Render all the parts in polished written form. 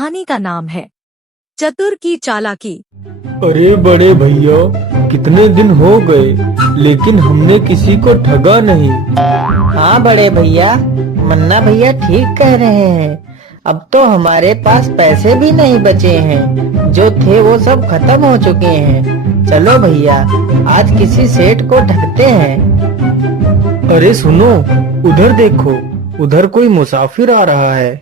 कहानी का नाम है चतुर की चालाकी। अरे बड़े भैया, कितने दिन हो गए लेकिन हमने किसी को ठगा नहीं। हाँ बड़े भैया, मन्ना भैया ठीक कह रहे हैं। अब तो हमारे पास पैसे भी नहीं बचे हैं, जो थे वो सब खत्म हो चुके हैं। चलो भैया, आज किसी सेठ को ठगते हैं। अरे सुनो, उधर देखो, उधर कोई मुसाफिर आ रहा है।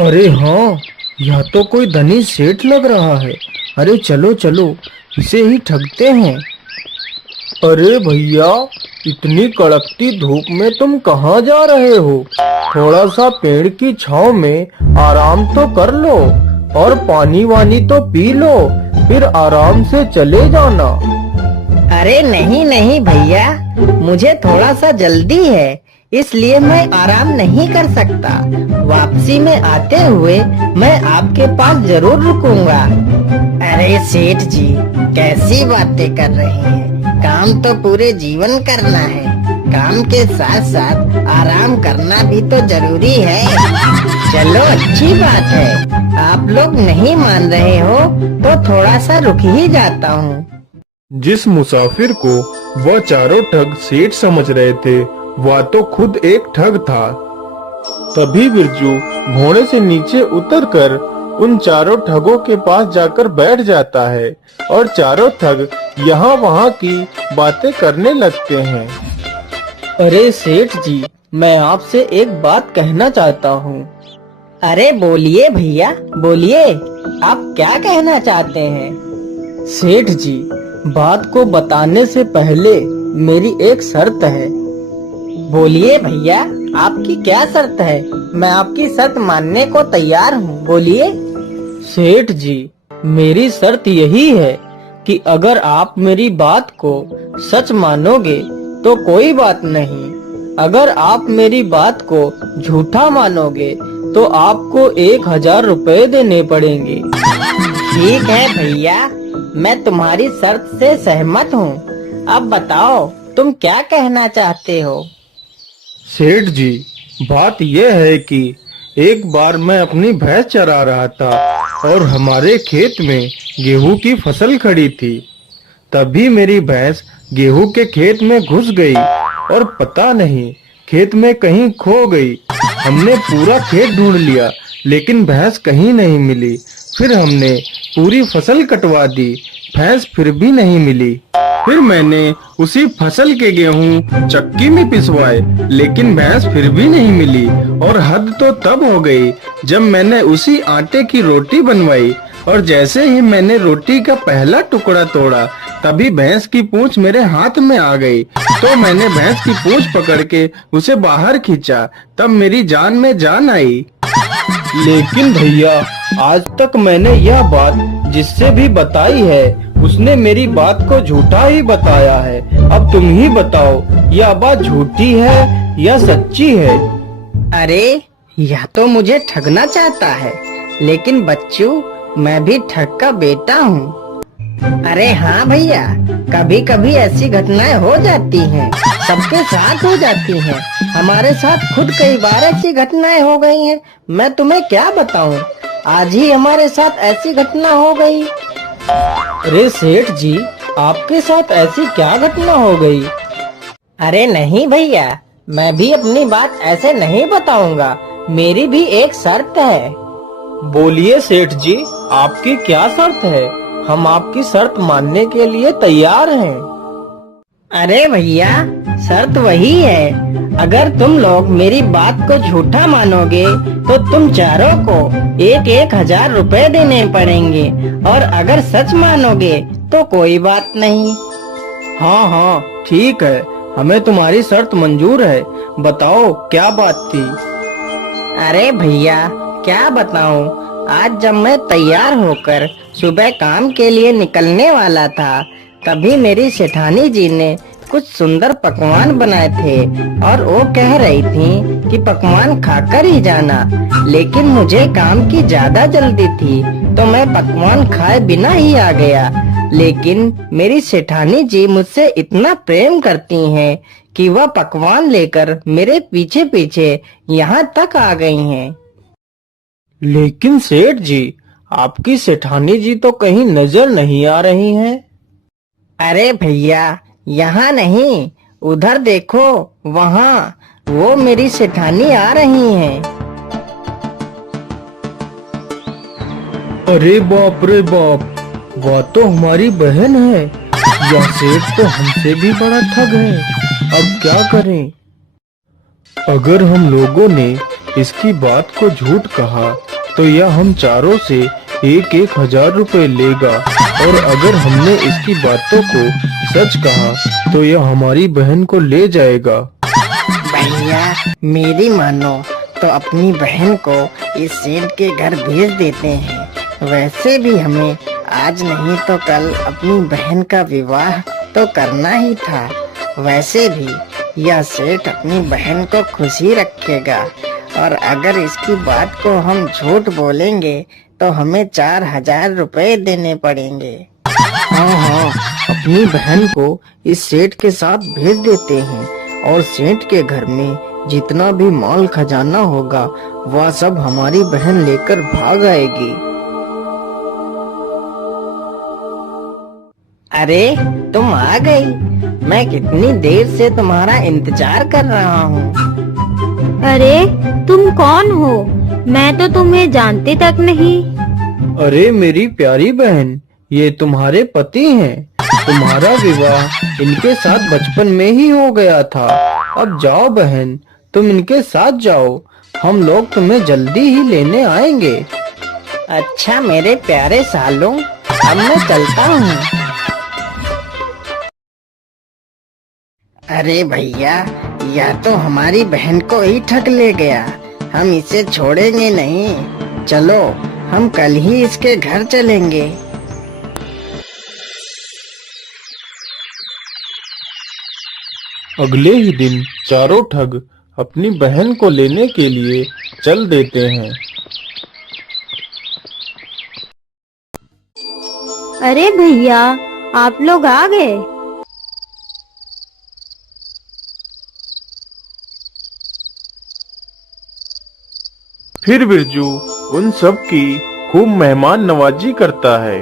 अरे हाँ, यह तो कोई धनी सेठ लग रहा है। अरे चलो चलो, इसे ही ठगते हैं। अरे भैया, इतनी कड़कती धूप में तुम कहाँ जा रहे हो? थोड़ा सा पेड़ की छांव में आराम तो कर लो और पानी वानी तो पी लो, फिर आराम से चले जाना। अरे नहीं नहीं भैया, मुझे थोड़ा सा जल्दी है, इसलिए मैं आराम नहीं कर सकता। वापसी में आते हुए मैं आपके पास जरूर रुकूंगा। अरे सेठ जी, कैसी बातें कर रहे हैं? काम तो पूरे जीवन करना है, काम के साथ साथ आराम करना भी तो जरूरी है। चलो अच्छी बात है, आप लोग नहीं मान रहे हो तो थोड़ा सा रुक ही जाता हूँ। जिस मुसाफिर को वह चारों ठग सेठ समझ रहे थे, वह तो खुद एक ठग था। तभी बिरजू घोड़े से नीचे उतरकर उन चारों ठगों के पास जाकर बैठ जाता है और चारों ठग यहाँ वहाँ की बातें करने लगते हैं। अरे सेठ जी, मैं आपसे एक बात कहना चाहता हूँ। अरे बोलिए भैया, बोलिए, आप क्या कहना चाहते हैं? सेठ जी, बात को बताने से पहले मेरी एक शर्त है। बोलिए भैया, आपकी क्या शर्त है? मैं आपकी शर्त मानने को तैयार हूँ, बोलिए। सेठ जी, मेरी शर्त यही है कि अगर आप मेरी बात को सच मानोगे तो कोई बात नहीं, अगर आप मेरी बात को झूठा मानोगे तो आपको 1000 रुपए देने पड़ेंगे। ठीक है भैया, मैं तुम्हारी शर्त से सहमत हूँ। अब बताओ, तुम क्या कहना चाहते हो? सेठ जी, बात यह है कि एक बार मैं अपनी भैंस चरा रहा था और हमारे खेत में गेहूं की फसल खड़ी थी। तभी मेरी भैंस गेहूं के खेत में घुस गई और पता नहीं खेत में कहीं खो गई। हमने पूरा खेत ढूंढ लिया लेकिन भैंस कहीं नहीं मिली। फिर हमने पूरी फसल कटवा दी, भैंस फिर भी नहीं मिली। फिर मैंने उसी फसल के गेहूं चक्की में पिसवाए लेकिन भैंस फिर भी नहीं मिली। और हद तो तब हो गई जब मैंने उसी आटे की रोटी बनवाई और जैसे ही मैंने रोटी का पहला टुकड़ा तोड़ा तभी भैंस की पूंछ मेरे हाथ में आ गई। तो मैंने भैंस की पूंछ पकड़ के उसे बाहर खींचा, तब मेरी जान में जान आई। लेकिन भैया, आज तक मैंने यह बात जिससे भी बताई है उसने मेरी बात को झूठा ही बताया है। अब तुम ही बताओ, यह बात झूठी है या सच्ची है? अरे यह तो मुझे ठगना चाहता है, लेकिन बच्चू, मैं भी ठग का बेटा हूँ। अरे हाँ भैया, कभी कभी ऐसी घटनाएं हो जाती हैं, सबके साथ हो जाती हैं। हमारे साथ खुद कई बार ऐसी घटनाएं हो गई हैं। मैं तुम्हें क्या बताऊं, आज ही हमारे साथ ऐसी घटना हो गई। अरे सेठ जी, आपके साथ ऐसी क्या घटना हो गई? अरे नहीं भैया, मैं भी अपनी बात ऐसे नहीं बताऊंगा, मेरी भी एक शर्त है। बोलिए सेठ जी, आपकी क्या शर्त है? हम आपकी शर्त मानने के लिए तैयार हैं। अरे भैया, शर्त वही है, अगर तुम लोग मेरी बात को झूठा मानोगे तो तुम चारों को 1000 रुपए देने पड़ेंगे, और अगर सच मानोगे तो कोई बात नहीं। हाँ हाँ ठीक है, हमें तुम्हारी शर्त मंजूर है। बताओ क्या बात थी? अरे भैया, क्या बताऊं, आज जब मैं तैयार होकर सुबह काम के लिए निकलने वाला था, तभी मेरी सेठानी जी ने कुछ सुंदर पकवान बनाए थे और वो कह रही थी कि पकवान खाकर ही जाना। लेकिन मुझे काम की ज्यादा जल्दी थी तो मैं पकवान खाए बिना ही आ गया। लेकिन मेरी सेठानी जी मुझसे इतना प्रेम करती हैं कि वह पकवान लेकर मेरे पीछे पीछे यहाँ तक आ गई हैं। लेकिन सेठ जी, आपकी सेठानी जी तो कहीं नजर नहीं आ रही हैं। अरे भैया, यहाँ नहीं, उधर देखो, वहाँ वो मेरी सेठानी आ रही हैं। अरे बाप रे बाप, वह तो हमारी बहन है। यह सेठ तो हमसे भी बड़ा ठग है। अब क्या करें? अगर हम लोगों ने इसकी बात को झूठ कहा तो यह हम चारों से 1,000 रुपए लेगा, और अगर हमने इसकी बातों को सच कहा तो यह हमारी बहन को ले जाएगा। भैया, मेरी मानो तो अपनी बहन को इस सेठ के घर भेज देते हैं। वैसे भी हमें आज नहीं तो कल अपनी बहन का विवाह तो करना ही था। वैसे भी यह सेठ अपनी बहन को खुशी रखेगा, और अगर इसकी बात को हम झूठ बोलेंगे तो हमें 4,000 रुपए देने पड़ेंगे। हाँ, अपनी बहन को इस सेठ के साथ भेज देते हैं, और सेठ के घर में जितना भी माल खजाना होगा वह सब हमारी बहन लेकर भाग आएगी। अरे, तुम आ गई। मैं कितनी देर से तुम्हारा इंतजार कर रहा हूँ। अरे, तुम कौन हो? मैं तो तुम्हें जानती तक नहीं। अरे मेरी प्यारी बहन, ये तुम्हारे पति हैं। तुम्हारा विवाह इनके साथ बचपन में ही हो गया था। अब जाओ बहन, तुम इनके साथ जाओ, हम लोग तुम्हें जल्दी ही लेने आएंगे। अच्छा मेरे प्यारे सालों, अब मैं चलता हूँ। अरे भैया, यह तो हमारी बहन को ही ठग ले गया। हम इसे छोड़ेंगे नहीं। चलो, हम कल ही इसके घर चलेंगे। अगले ही दिन चारों ठग अपनी बहन को लेने के लिए चल देते हैं। अरे भैया, आप लोग आ गए। फिर बिरजू उन सब की खूब मेहमान नवाजी करता है।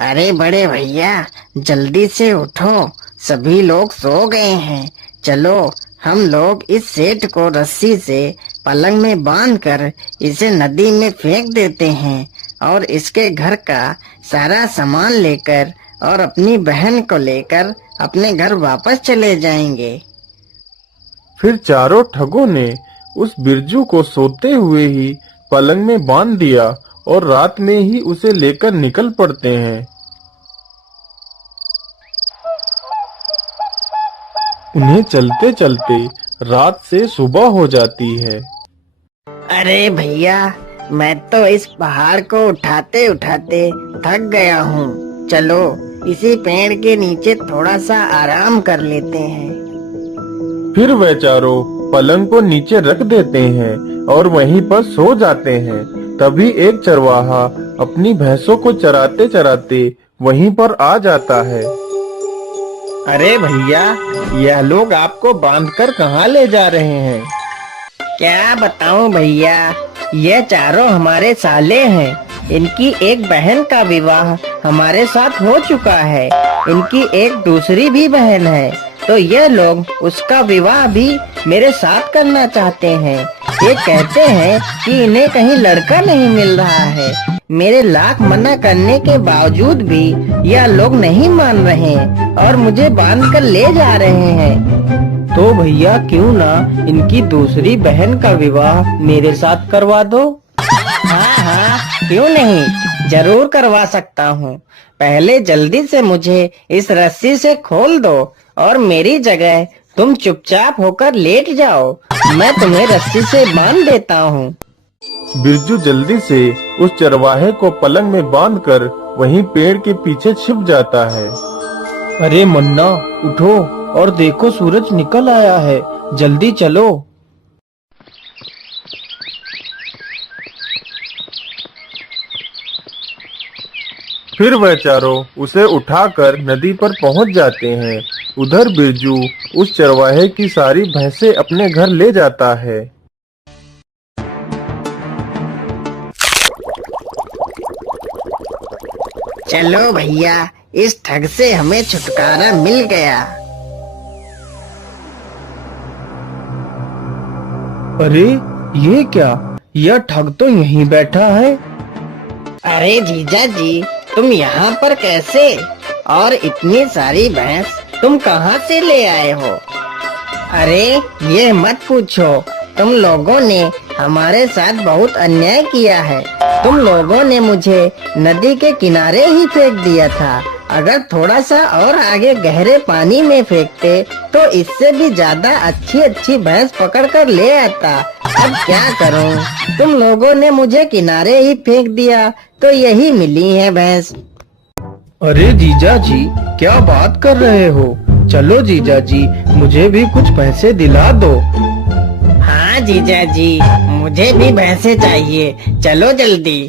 अरे बड़े भैया, जल्दी से उठो, सभी लोग सो गए हैं। चलो, हम लोग इस सेठ को रस्सी से पलंग में बांधकर इसे नदी में फेंक देते हैं, और इसके घर का सारा सामान लेकर और अपनी बहन को लेकर अपने घर वापस चले जाएंगे। फिर चारों ठगों ने उस बिरजू को सोते हुए ही पलंग में बांध दिया, और रात में ही उसे लेकर निकल पड़ते हैं। उन्हें चलते चलते रात से सुबह हो जाती है। अरे भैया, मैं तो इस पहाड़ को उठाते उठाते थक गया हूँ। चलो, इसी पेड़ के नीचे थोड़ा सा आराम कर लेते हैं। फिर वे चारों पलंग को नीचे रख देते हैं और वहीं पर सो जाते हैं। तभी एक चरवाहा अपनी भैंसों को चराते चराते वहीं पर आ जाता है। अरे भैया, यह लोग आपको बांधकर कहाँ ले जा रहे हैं? क्या बताऊं भैया, ये चारों हमारे साले हैं। इनकी एक बहन का विवाह हमारे साथ हो चुका है। इनकी एक दूसरी भी बहन है, तो ये लोग उसका विवाह भी मेरे साथ करना चाहते हैं। ये कहते हैं कि इन्हें कहीं लड़का नहीं मिल रहा है। मेरे लाख मना करने के बावजूद भी यह लोग नहीं मान रहे और मुझे बांध कर ले जा रहे हैं। तो भैया क्यों ना इनकी दूसरी बहन का विवाह मेरे साथ करवा दो? हाँ, क्यों नहीं, जरूर करवा सकता हूँ। पहले जल्दी से मुझे इस रस्सी से खोल दो और मेरी जगह तुम चुपचाप होकर लेट जाओ। मैं तुम्हें रस्सी से बांध देता हूँ। बिरजू जल्दी से उस चरवाहे को पलंग में बांधकर वहीं पेड़ के पीछे छिप जाता है। अरे मन्ना, उठो और देखो, सूरज निकल आया है, जल्दी चलो। फिर वह चारों उसे उठाकर नदी पर पहुंच जाते हैं। उधर बिरजू उस चरवाहे की सारी भैंसें अपने घर ले जाता है। चलो भैया, इस ठग से हमें छुटकारा मिल गया। अरे ये क्या, यह ठग तो यहीं बैठा है। अरे जीजा जी, तुम यहाँ पर कैसे? और इतनी सारी भैंस तुम कहाँ से ले आए हो? अरे ये मत पूछो, तुम लोगों ने हमारे साथ बहुत अन्याय किया है। तुम लोगों ने मुझे नदी के किनारे ही फेंक दिया था। अगर थोड़ा सा और आगे गहरे पानी में फेंकते तो इससे भी ज्यादा अच्छी अच्छी भैंस पकड़ कर ले आता। अब क्या करूं? तुम लोगों ने मुझे किनारे ही फेंक दिया तो यही मिली है भैंस। अरे जीजा जी, क्या बात कर रहे हो? चलो जीजा जी, मुझे भी कुछ पैसे दिला दो। हाँ जीजा जी, मुझे भी भैंसे चाहिए, चलो जल्दी।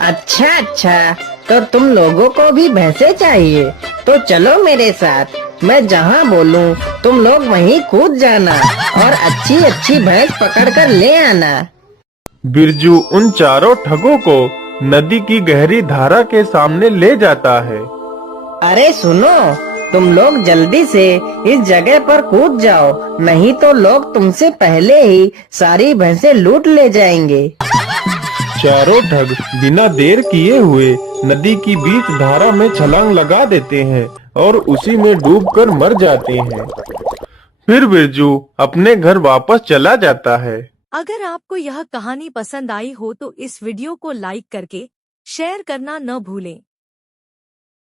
अच्छा, तो तुम लोगों को भी भैंसे चाहिए तो चलो मेरे साथ। मैं जहाँ बोलूँ तुम लोग वहीं कूद जाना और अच्छी अच्छी भैंस पकड़ कर ले आना। बिरजू उन चारों ठगों को नदी की गहरी धारा के सामने ले जाता है। अरे सुनो, तुम लोग जल्दी से इस जगह पर कूद जाओ, नहीं तो लोग तुमसे पहले ही सारी भैंसें लूट ले जाएंगे। चारों ठग बिना देर किए हुए नदी की बीच धारा में छलांग लगा देते हैं और उसी में डूबकर मर जाते हैं। फिर बिरजू अपने घर वापस चला जाता है। अगर आपको यह कहानी पसंद आई हो तो इस वीडियो को लाइक करके शेयर करना न भूलें।